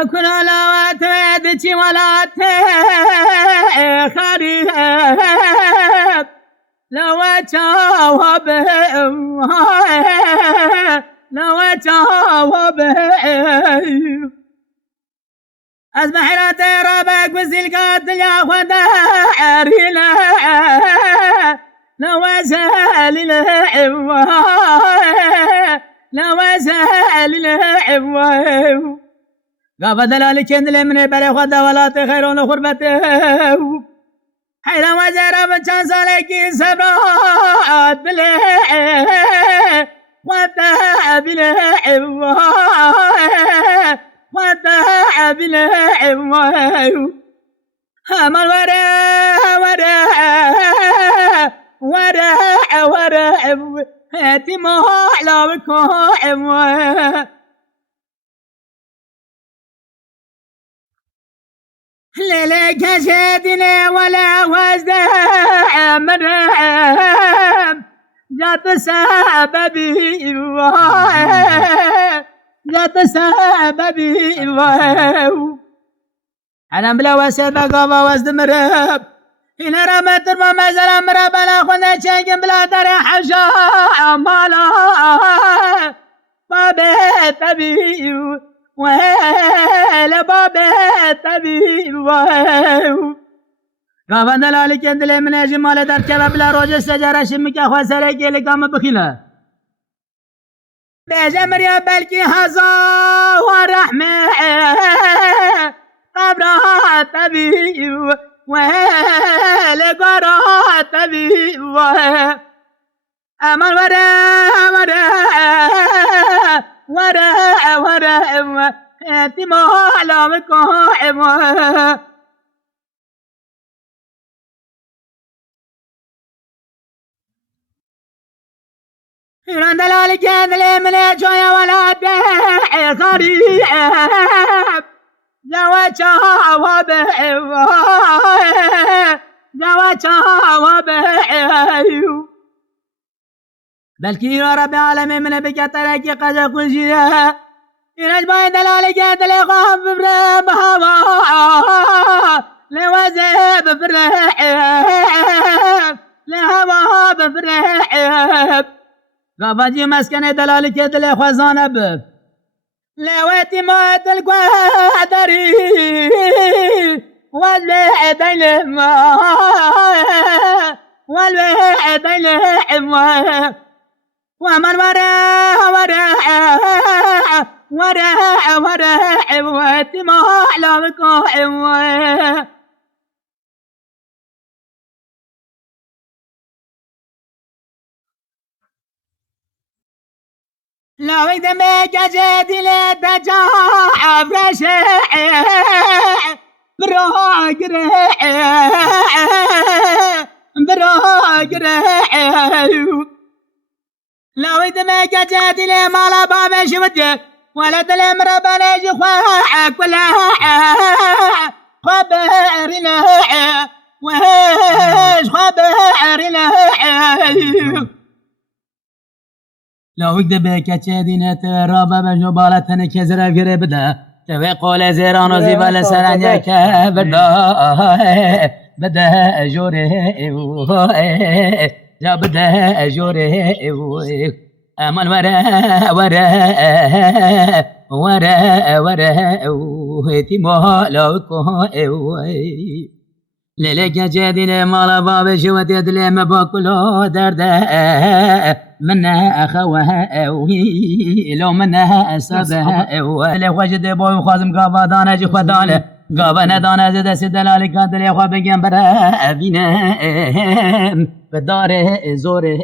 نكون لا تودي ولا تخرب لو جاوب از بحرات ربك وزلقات يا خدارنا لو زال العوام قابل دلالك ان من بلا خدا ولا تخيرون خربته حيرا وزارة من شانسالك سبرات بله وانتهى بالعوام همال ورا هاتي محلا بكم ليلك شادنا ولا وزد مرام جات سببي أنا بلا وسب قابا وزد مراب هنا رمت ما زال مراب لا خنا شيء بلا ترى حشا مالا بابي تبي وهلا بابي تبي قابل دلالك اندلي من اجمال در كباب لا روج السجارة شمك اخوة سرقي لقام بخيلة بجمر يا بلكي هزا ورحمة قبرها تبي ولقرها تبي أمر ورا اعتماع لامكم إيران دلالك يدلي من جويا ولا خريب بلكي يا رب العالمين من بك تركي قد كل شيء إيران باي دلالك يدلي خاف بهوا لوزي لهوا بفرح قابجي مسكن دلالك يدلي خوزانه بف لواتي مات القدري والوعد الما ومن ورا واتي ما علمكم لو دمك جدي لا تجاه فرشة براق لو دمك جدي لا مالا بابا شوتك ولا تلم ربنا جخواك ولا خبرنا وهاش خبرنا لو اكدبك كتشادينا ترابا بجبالتنا كزرا في ربدا توي قول زيران وزيبال سرانيا بدا جوري جا بدا جوري أمان ورا تيمو لوكو ليلك جادين مالا باب شوت يدلي مباكلو درده منها أخوها لو منها أسابها لو وجد بوي خازم قابا دانا جي خدانه قابا ندانا زد سدلالي كانت لي أخوة بجنبرا بينا بداره زوره